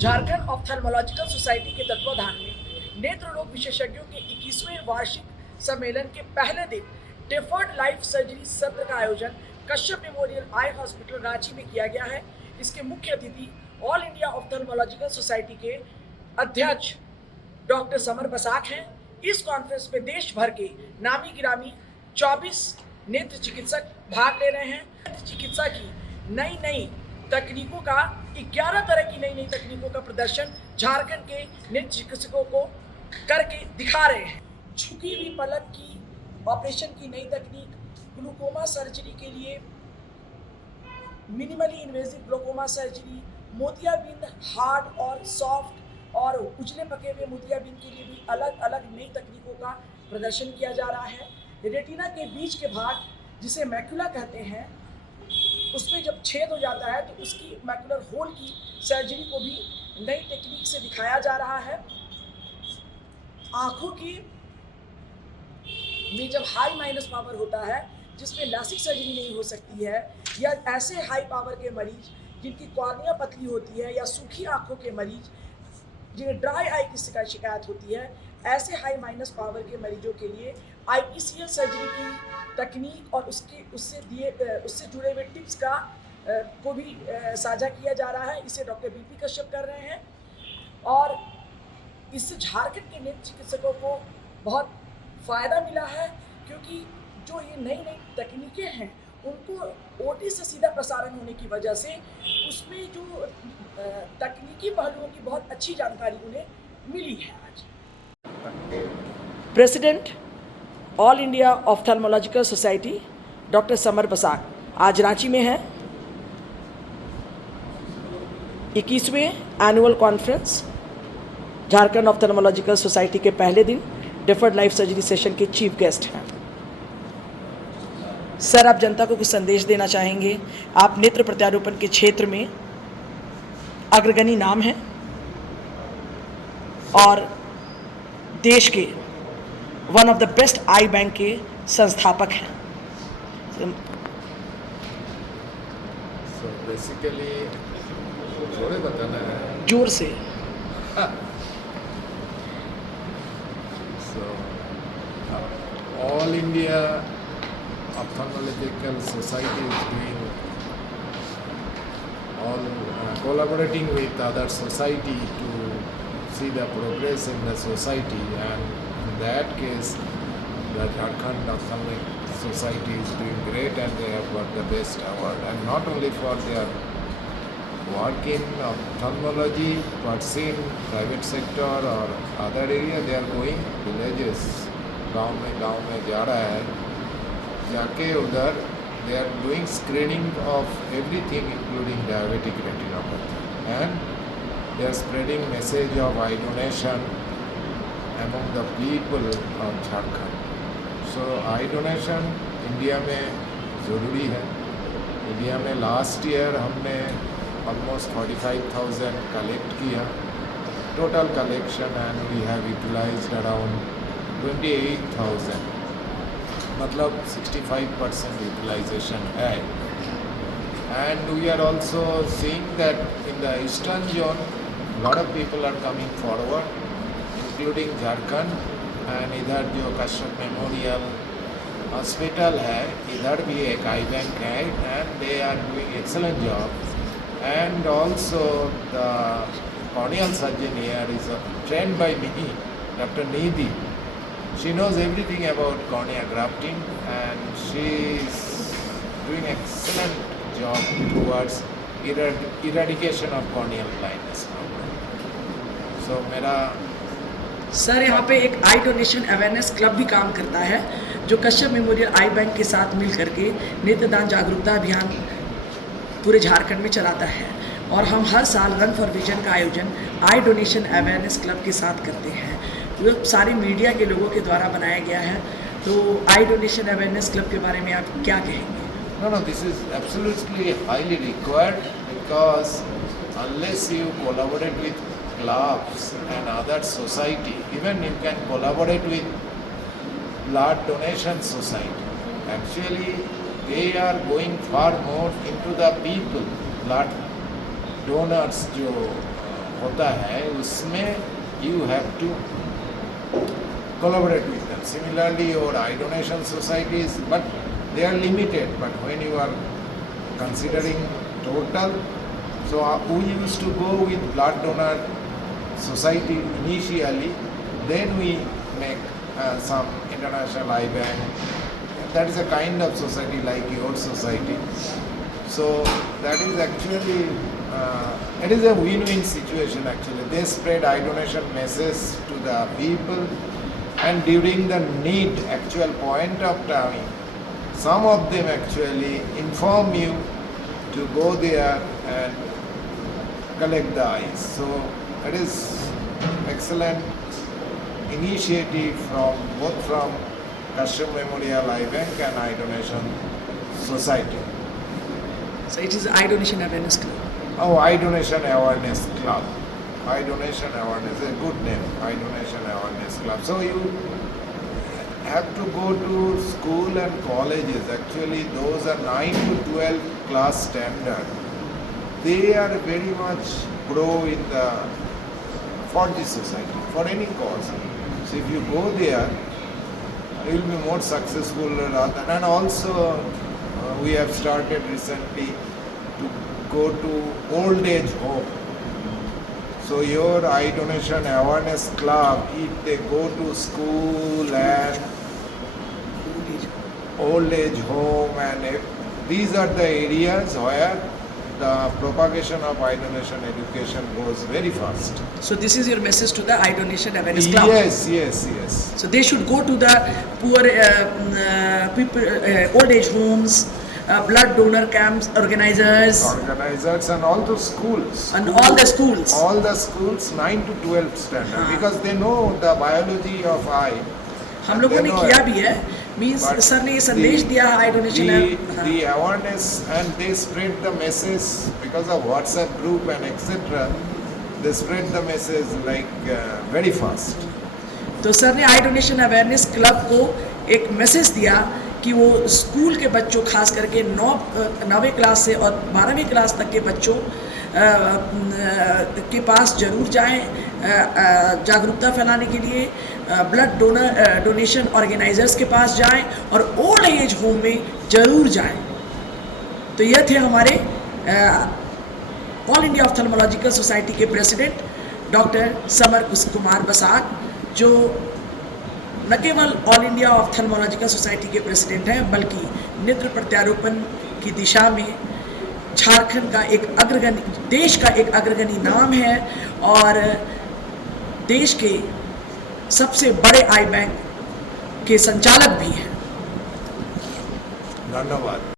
Jharkhand ophthalmological society के तत्वाधान में नेत्र रोग विशेषज्ञों के 21वें वार्षिक सम्मेलन के पहले दिन डेफर्ड लाइफ सर्जरी सत्र का आयोजन Kashyap memorial eye hospital Ranchi में किया गया है। इसके मुख्य अतिथि ऑल इंडिया ऑप्थेल्मोलॉजिकल सोसाइटी के अध्यक्ष डॉक्टर समर बसाक हैं। इस कॉन्फ्रेंस में देश भर के नामी गिरामी 24 नेत्र चिकित्सक भाग ले रहे हैं। नेत्र चिकित्सा की नई तकनीकों का 11 तरह की नई तकनीकों का प्रदर्शन झारखंड के नेत्र चिकित्सकों को करके दिखा रहे हैं। झुकी हुई पलक की ऑपरेशन की नई तकनीक, ग्लूकोमा सर्जरी के लिए मिनिमली इन्वेजिव ग्लूकोमा सर्जरी, मोतियाबिंद हार्ड और सॉफ्ट और उजले पके हुए मोतियाबिंद के लिए भी अलग अलग नई तकनीकों का प्रदर्शन किया जा रहा है। रेटिना के बीच के भाग जिसे मैक्युला कहते हैं, उसमें जब छेद हो जाता है तो उसकी मैकुलर होल की सर्जरी को भी नई टेक्निक से दिखाया जा रहा है। आंखों की में जब हाई माइनस पावर होता है जिसमें लासिक सर्जरी नहीं हो सकती है, या ऐसे हाई पावर के मरीज जिनकी कॉर्निया पतली होती है, या सूखी आंखों के मरीज जिन्हें ड्राई आई की शिकायत होती है, ऐसे हाई माइनस पावर के मरीजों के लिए IPCL सर्जरी की तकनीक और उससे जुड़े हुए टिप्स का को भी साझा किया जा रहा है। इसे डॉक्टर BP कश्यप कर रहे हैं और इससे झारखंड के नेत्र चिकित्सकों को बहुत फ़ायदा मिला है, क्योंकि जो ये नई तकनीकें हैं उनको OT से सीधा प्रसारण होने की वजह से उसमें जो तकनीकी पहलुओं की बहुत अच्छी जानकारी उन्हें मिली है। आज president all India ophthalmological society doctor Samar Basak आज रांची में है। 21वें annual conference Jharkhand ophthalmological society के पहले दिन डेफर्ड लाइफ सर्जरी सेशन के चीफ गेस्ट हैं। सर, आप जनता को कुछ संदेश देना चाहेंगे? आप नेत्र प्रत्यारोपण के क्षेत्र में अग्रगणी नाम हैं और देश के one of the best I bank के संस्थापक हैं। So basically, जोरे बताना है। जोर से। So All India Ophthalmological Society is doing collaborating with other society to see the progress in the society, and in that case the Jharkhand Ophthalmic Society is doing great and they have got the best award, and not only for their work in ophthalmology but in private sector or other area, they are going villages, गाँव में जा रहा है, जाके उधर they are doing screening of everything including diabetic retinopathy, and they are spreading message of eye donation among the people of Jharkhand. So eye donation India में ज़रूरी है। इंडिया में लास्ट ईयर हमने almost 45,000 कलेक्ट किया total collection, and we have utilised around 28,000, मतलब 65% utilisation है। And we are also seeing that in the eastern zone lot of people are coming forward including Jharkhand, and इधर जो Kashyap memorial hospital है इधर भी एक आई बैंक है, and they are doing excellent job, and also the corneal surgeon here is trained by me, Dr. Nidhi. She knows everything about cornea grafting and she is doing excellent job towards eradication of corneal blindness problem. So मेरा sir, यहाँ पे एक आई donation awareness club भी काम करता है जो Kashyap memorial आई bank के साथ मिल करके नेत्रदान जागरूकता अभियान पूरे झारखंड में चलाता है, और हम हर साल रन फॉर विजन का आयोजन आई डोनेशन अवेयरनेस क्लब के साथ करते हैं। वो सारे मीडिया के लोगों के द्वारा बनाया गया है। तो आई डोनेशन अवेयरनेस क्लब के बारे में आप क्या कहेंगे? No, this is absolutely highly required, because unless you collaborate with clubs and other society, even you can collaborate with blood donation society. Actually, they are going far more into the people, blood donors जो होता है उसमें you have to collaborate with them. Similarly, your eye donation societies, but they are limited. But when you are considering total, so we used to go with blood donor society initially, then we make some international eye bank. That is a kind of society like your society. So that is actually it is a win-win situation actually. They spread eye donation message to the people, and during the need actual point of time, some of them actually inform you to go there and collect the eyes. So it is excellent initiative from both from Kashyap Memorial Eye Bank and Eye Donation Society. So it is Eye Donation Awareness Club. Oh, Eye Donation Awareness Club. Eye Donation Awareness is a good name. Eye Donation Awareness Club. So you have to go to school and colleges. Actually, those are 9 to 12 class standard. They are very much pro in the for the society, for any cause. So if you go there, you will be more successful rather. And also, we have started recently to go to old age home. So your Eye Donation Awareness Club, if they go to school and old age home, and these are the areas where the propagation of eye donation education goes very fast. So this is your message to the Eye Donation Awareness Club. Yes. So they should go to the poor people, old age homes, blood donor camps, organizers, And all the schools. and all the schools. All the schools 9 to 12 standard, हाँ. because they know the biology of eye. हम लोगों ने किया भी है. Means But sir ने ये संदेश दिया है आई donation the awareness, and they spread the message because of WhatsApp group and etc. They spread the message like very fast. तो सर ने आई डोनेशन अवेयरनेस क्लब को एक मैसेज दिया कि वो स्कूल के बच्चों खास करके 9वीं क्लास से और 12वीं क्लास तक के बच्चों के पास जरूर जाएं जागरूकता फैलाने के लिए, ब्लड डोनेशन ऑर्गेनाइजर्स के पास जाएं और ओल्ड एज होम में जरूर जाएं. तो ये थे हमारे ऑल इंडिया ऑफ्थल्मोलॉजिकल सोसाइटी के president doctor summer Kumar Basak, जो न केवल ऑल इंडिया ऑफ्थल्मोलॉजिकल सोसाइटी के प्रेसिडेंट हैं बल्कि नेत्र प्रत्यारोपण की दिशा में झारखंड का एक अग्रगणी, देश का एक अग्रगणी नाम है और देश के सबसे बड़े आई बैंक के संचालक भी हैं. धन्यवाद.